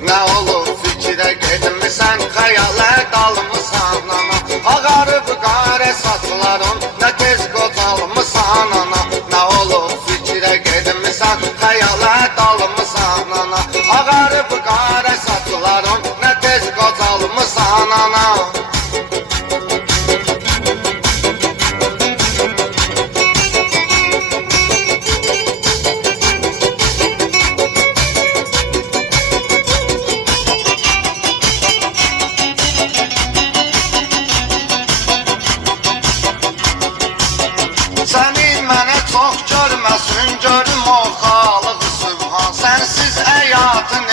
Nə olub fikrə getmisən, xəyalə dalmısan ana. Ağarıb qarə saçların, nə tez qocalmısan ana. Nə olub fikrə getmisən, xəyalə dalmısan ana. Ağarıb qarə saçların, nə tez qocalmısan ana. Səni mənə çox görməsin, görüm o xalıq sübhan. Sənsiz həyatın